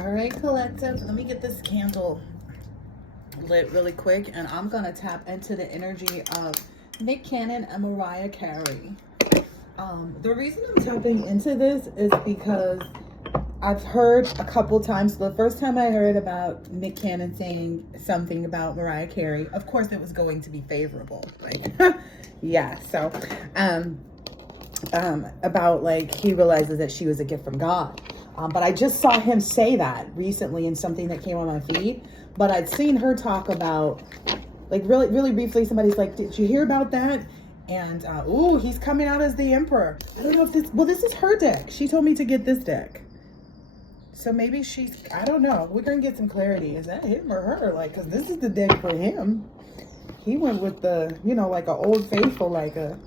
All right, collective, let me get this candle lit really quick, and I'm gonna tap into the energy of Nick Cannon and Mariah Carey. The reason I'm tapping into this is because I've heard a couple times. The first time I heard about Nick Cannon saying something about Mariah Carey, of course it was going to be favorable. Like, yeah. So, about like he realizes that she was a gift from God. But I just saw him say that recently in something that came on my feed. But I'd seen her talk about, like, really, really briefly. Somebody's like, "Did you hear about that?" And ooh, he's coming out as the Emperor. I don't know if this. Well, this is her deck. She told me to get this deck. So maybe she's, I don't know. We're going to get some clarity. Is that him or her? Like, because this is the deck for him. He went with the, you know, like an old faithful, like a,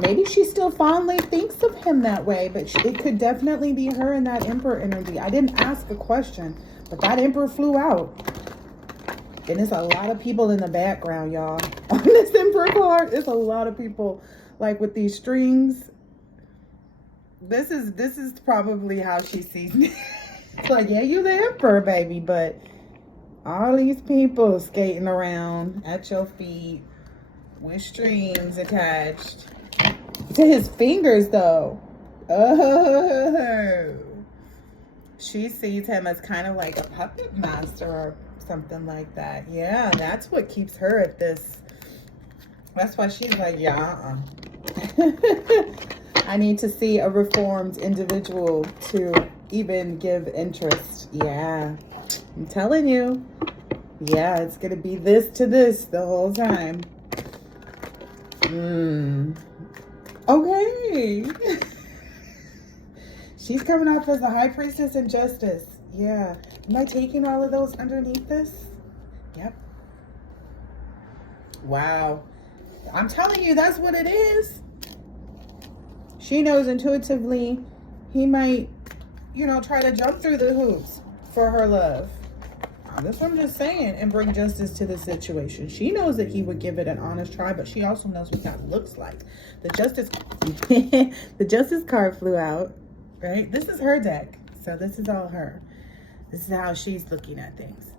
maybe she still fondly thinks of him that way, but it could definitely be her in that Emperor energy. I didn't ask a question, but that Emperor flew out. And there's a lot of people in the background, y'all. On this Emperor card, it's a lot of people, like, with these strings. This is probably how she sees me. It's like, yeah, you're the Emperor, baby, but all these people skating around at your feet with strings attached to his fingers, though. Oh, she sees him as kind of like a puppet master or something like that. Yeah, that's what keeps her at this. That's why she's like, yeah, I need to see a reformed individual to even give interest. Yeah, I'm telling you. Yeah, it's going to be this to this the whole time. Okay. She's coming up as the High Priestess in Justice. Yeah. Am I taking all of those underneath this? Yep. Wow. I'm telling you, that's what it is. She knows intuitively he might, you know, try to jump through the hoops for her love. That's what I'm just saying, and bring justice to the situation. She knows that he would give it an honest try, but she also knows what that looks like. The justice, the justice card flew out, right? This is her deck, so this is all her. This is how she's looking at things.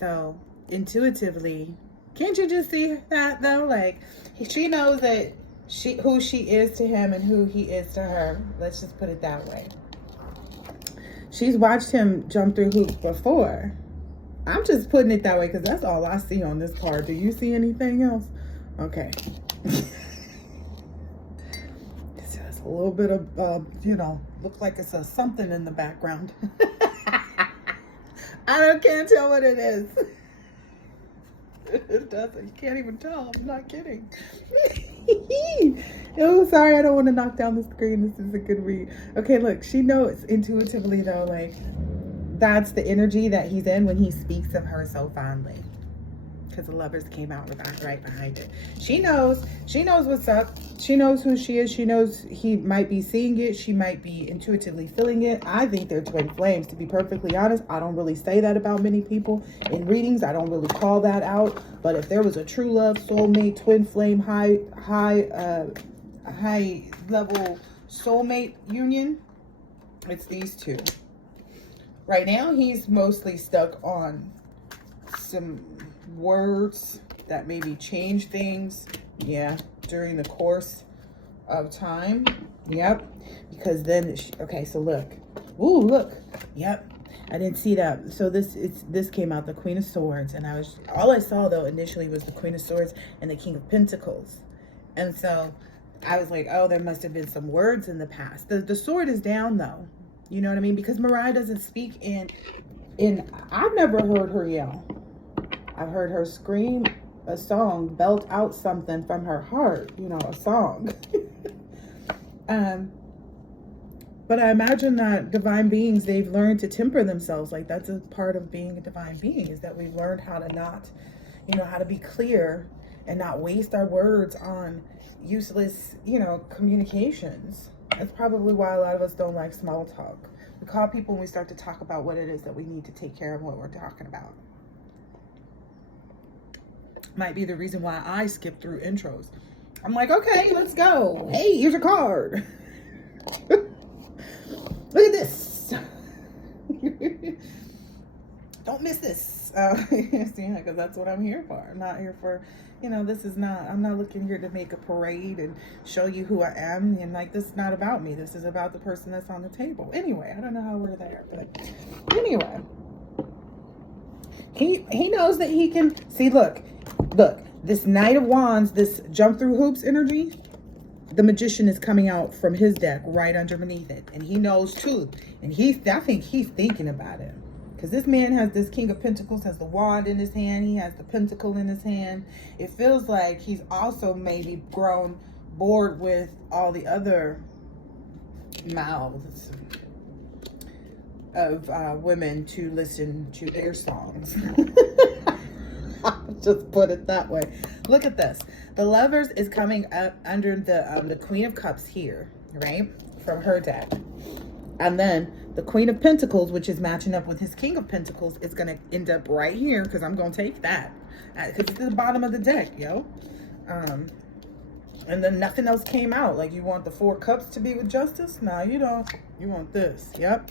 So intuitively, can't you just see that though? Like, she knows that who she is to him and who he is to her. Let's just put it that way. She's watched him jump through hoops before. I'm just putting it that way because that's all I see on this card. Do you see anything else? Okay. It's just a little bit of, you know, looks like it's a something in the background. Can't tell what it is. It doesn't. You can't even tell. I'm not kidding. Oh, sorry. I don't want to knock down the screen. This is a good read. Okay, look. She knows intuitively, though, like, that's the energy that he's in when he speaks of her so fondly. Because the Lovers came out with that right behind it. She knows what's up. She knows who she is. She knows he might be seeing it. She might be intuitively feeling it. I think they're twin flames, to be perfectly honest. I don't really say that about many people in readings. I don't really call that out. But if there was a true love, soulmate, twin flame, high level soulmate union, it's these two. Right now, he's mostly stuck on some words that maybe change things. Yeah, during the course of time. Yep. Because then, okay, so look. Ooh, look. Yep. I didn't see that. So this came out, the Queen of Swords. And all I saw, though, initially was the Queen of Swords and the King of Pentacles. And so I was like, oh, there must have been some words in the past. The sword is down, though. You know what I mean? Because Mariah doesn't speak in I've never heard her yell. I've heard her scream a song, belt out something from her heart, you know, a song. But I imagine that divine beings, they've learned to temper themselves. Like, that's a part of being a divine being, is that we've learned how to not, you know, how to be clear and not waste our words on useless, you know, communications. That's probably why a lot of us don't like small talk. We call people when we start to talk about what it is that we need to take care of, what we're talking about. Might be the reason why I skip through intros. I'm like, okay, let's go. Hey, here's your card. Look Because that's what I'm here for. I'm not here for, I'm not looking here to make a parade and show you who I am. And like, this is not about me. This is about the person that's on the table. Anyway, I don't know how we're there, but anyway, he knows that he can see. Look, this Knight of Wands, this jump through hoops energy. The Magician is coming out from his deck right underneath it, and he knows too. And I think he's thinking about it. Because this man has this King of Pentacles, has the wand in his hand. He has the pentacle in his hand. It feels like he's also maybe grown bored with all the other mouths of women to listen to their songs. I'll just put it that way. Look at this. The Lovers is coming up under the Queen of Cups here, right? From her deck. And then the Queen of Pentacles, which is matching up with his King of Pentacles, is going to end up right here because I'm going to take that. Because it's at the bottom of the deck, yo. And then nothing else came out. Like, you want the Four Cups to be with Justice? No, you don't. You want this. Yep.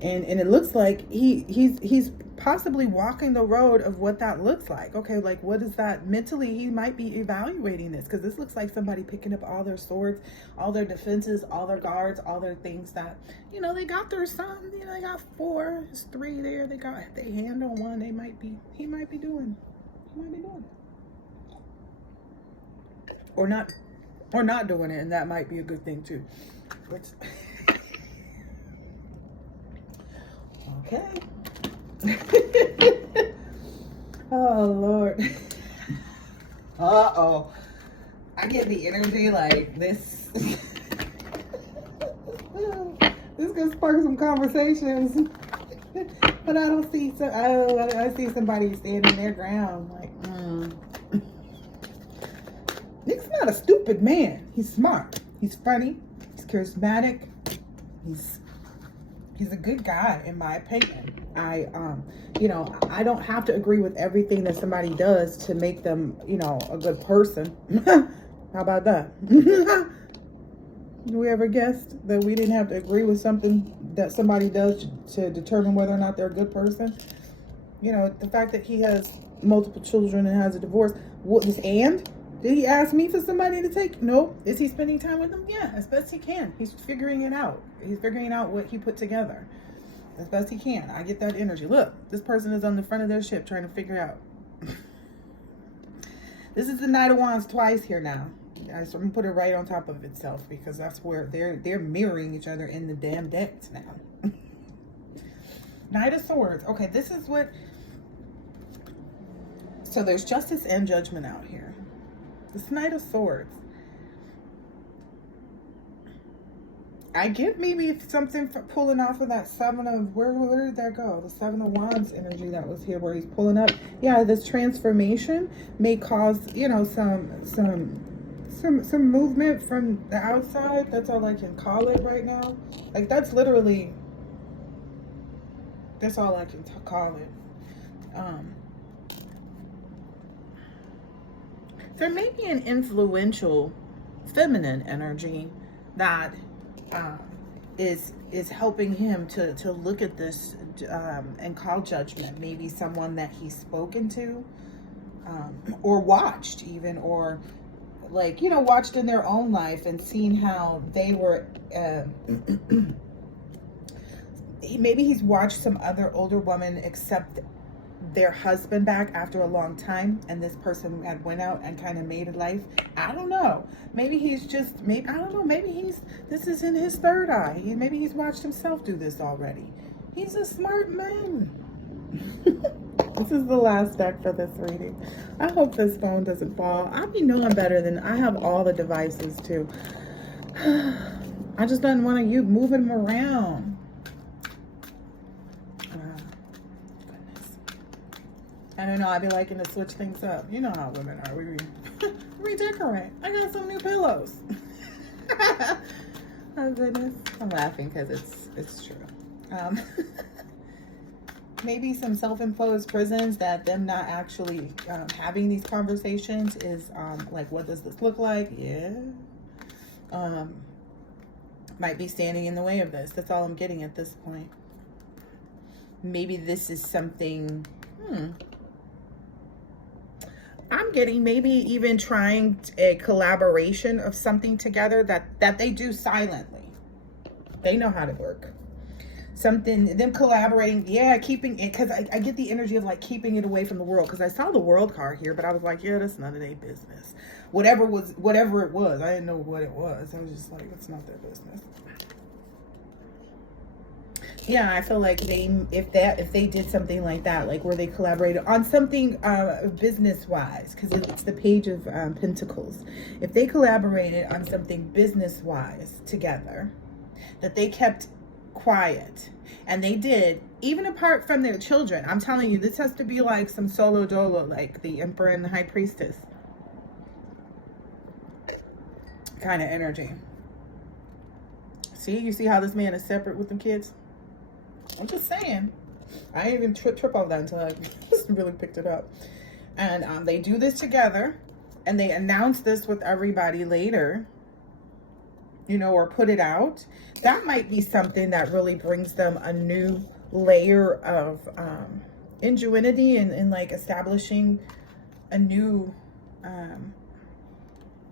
And it looks like he's possibly walking the road of what that looks like. Okay, like, what is that? Mentally, he might be evaluating this, because this looks like somebody picking up all their swords, all their defenses, all their guards, all their things that, they got their son. They got 4, there's 3 there. They hand on one. He might be doing. Or not doing it, and that might be a good thing too. But okay. Oh Lord. Uh-oh. I get the energy like this. This gonna spark some conversations. But I don't see I see somebody standing their ground like, Nick's not a stupid man. He's smart. He's funny. He's charismatic. He's a good guy, in my opinion. I don't have to agree with everything that somebody does to make them, a good person. How about that? We ever guessed that we didn't have to agree with something that somebody does to determine whether or not they're a good person? The fact that he has multiple children and has a divorce. Did he ask me for somebody to take? No. Is he spending time with them? Yeah, as best he can. He's figuring it out. He's figuring out what he put together as best he can. I get that energy. Look, this person is on the front of their ship trying to figure out. This is the Knight of Wands twice here now. So I'm going to put it right on top of itself, because that's where they're mirroring each other in the damn decks now. Knight of Swords. Okay, this is what... So there's justice and judgment out here. This Knight of Swords. I get maybe something for pulling off of that Seven of... Where did that go? The Seven of Wands energy that was here, where he's pulling up. Yeah, this transformation may cause, some movement from the outside. That's all I can call it right now. Like, that's all I can call it. There may be an influential feminine energy that is helping him to look at this and call judgment. Maybe someone that he's spoken to, or watched even, or watched in their own life and seen how they were, maybe he's watched some other older woman accept their husband back after a long time, and this person had went out and kind of made a life. I don't know. Maybe this is in his third eye. Maybe he's watched himself do this already. He's a smart man. This is the last deck for this reading. I hope this phone doesn't fall. I be knowing better than I have all the devices too. I just don't want to move them around. I don't know. I be liking to switch things up. You know how women are. We redecorate. I got some new pillows. Oh goodness. I'm laughing because it's true. Maybe some self-imposed prisons that them not actually having these conversations is like, what does this look like? Yeah. Might be standing in the way of this. That's all I'm getting at this point. Maybe this is something... I'm getting maybe even trying a collaboration of something together that they do silently. They know how to work. Something, them collaborating, yeah, keeping it, because I get the energy of like keeping it away from the world, because I saw the world card here, but I was like, yeah, that's none of their business. Whatever it was, I didn't know what it was. I was just like, it's not their business. Yeah, I feel like if they did something like that, like where they collaborated on something business wise, because it's the Page of Pentacles. If they collaborated on something business wise together, that they kept quiet, and they did, even apart from their children. I'm telling you, this has to be like some solo dolo, like the Emperor and the High Priestess kind of energy. See, you see how this man is separate with them kids? I'm just saying. I didn't even trip over that until I just really picked it up. And they do this together, and they announce this with everybody later, you know, or put it out. That might be something that really brings them a new layer of ingenuity and like establishing a new,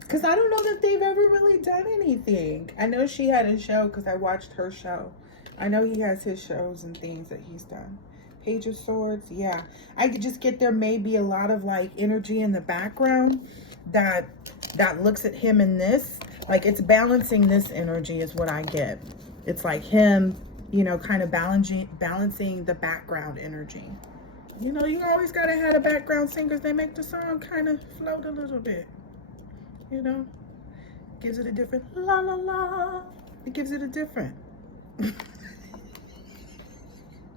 because I don't know that they've ever really done anything. I know she had a show because I watched her show. I know he has his shows and things that he's done. Page of Swords, yeah. I could just get there may be a lot of like energy in the background that looks at him in this. Like it's balancing this energy is what I get. It's like him, you know, kind of balancing the background energy. You know, you always gotta have a background singers. They make the song kind of float a little bit. You know, gives it a different la la la. It gives it a different.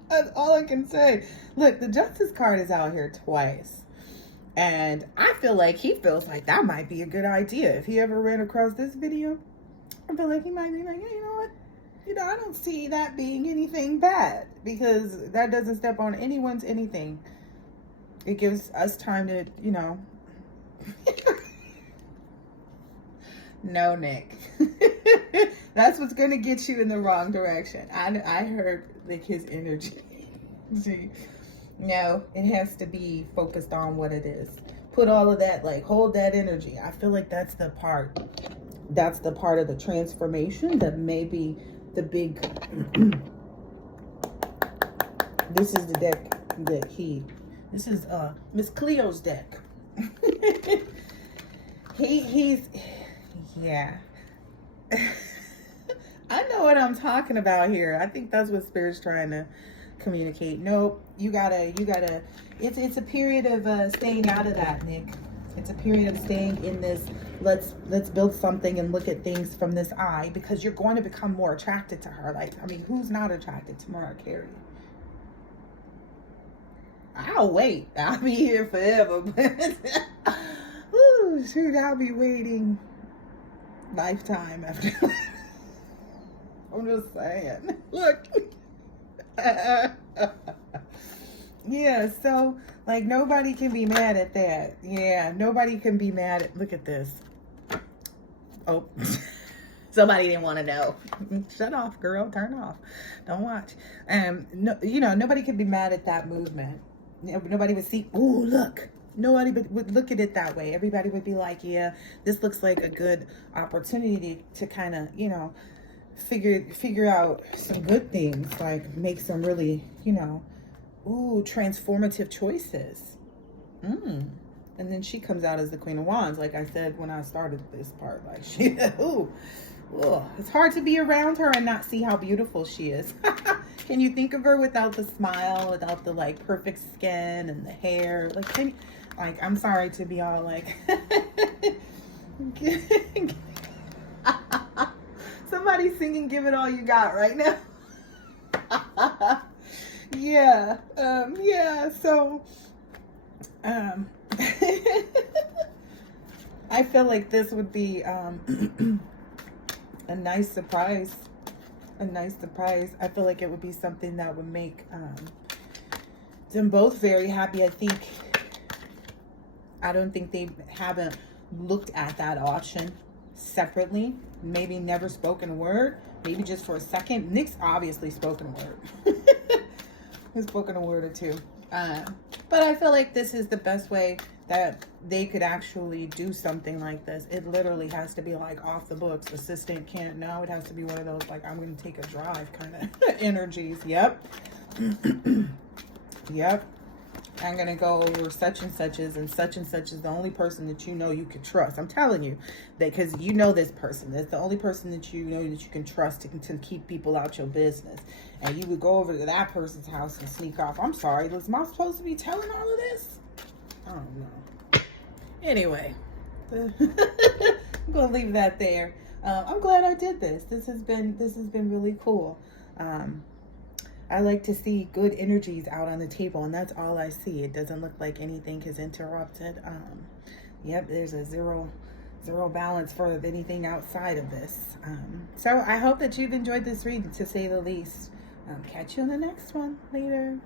That's all I can say. Look, the Justice card is out here twice. And I feel like he feels like that might be a good idea. If he ever ran across this video, I feel like he might be like, hey, you know what? You know, I don't see that being anything bad, because that doesn't step on anyone's anything. It gives us time to, you know. No, Nick. That's what's going to get you in the wrong direction. I heard like his energy. See? No, it has to be focused on what it is. Put all of that, like hold that energy. I feel like that's the part of the transformation that may be the big this is the deck that this is Miss Cleo's deck. he's yeah. I know what I'm talking about here. I think that's what Spirit's trying to communicate. Nope, you gotta it's a period of staying out of that, Nick. It's a period of staying in this let's build something and look at things from this eye, because you're going to become more attracted to her. Like, I mean, who's not attracted to Mariah Carey? I'll wait. I'll be here forever. Ooh, shoot, I'll be waiting lifetime after. I'm just saying. Look. Yeah, so like nobody can be mad at that. Yeah, nobody can be mad at, look at this. Oh, somebody didn't want to know. Shut off, girl. Turn off. Don't watch. No, you know, nobody can be mad at that movement. Nobody would see, oh, look. Nobody would look at it that way. Everybody would be like, yeah, this looks like a good opportunity to kind of, you know, figure out some good things, like make some really, you know, ooh, transformative choices. And then she comes out as the Queen of Wands, like I said when I started this part. Like she, ooh, it's hard to be around her and not see how beautiful she is. Can you think of her without the smile, without the like perfect skin and the hair? Like, I'm sorry to be all like. Somebody singing "Give It All You Got" right now. Yeah, yeah. So, I feel like this would be a nice surprise. A nice surprise. I feel like it would be something that would make them both very happy. I don't think they haven't looked at that option separately. Maybe never spoken a word. Maybe just for a second. Nick's obviously spoken a word. He's spoken a word or two. But I feel like this is the best way that they could actually do something like this. It literally has to be like off the books. Assistant can't know. It has to be one of those like, I'm going to take a drive kind of energies. Yep. Yep. I'm going to go over such and such is the only person that you know you can trust. I'm telling you that because you know this person. That's the only person that you know that you can trust to keep people out your business. And you would go over to that person's house and sneak off. I'm sorry. Was I supposed to be telling all of this? I don't know. Anyway, I'm going to leave that there. I'm glad I did this. This has been really cool. I like to see good energies out on the table, and that's all I see. It doesn't look like anything is interrupted. Yep, there's a zero balance for anything outside of this. So I hope that you've enjoyed this reading, to say the least. Catch you on the next one. Later.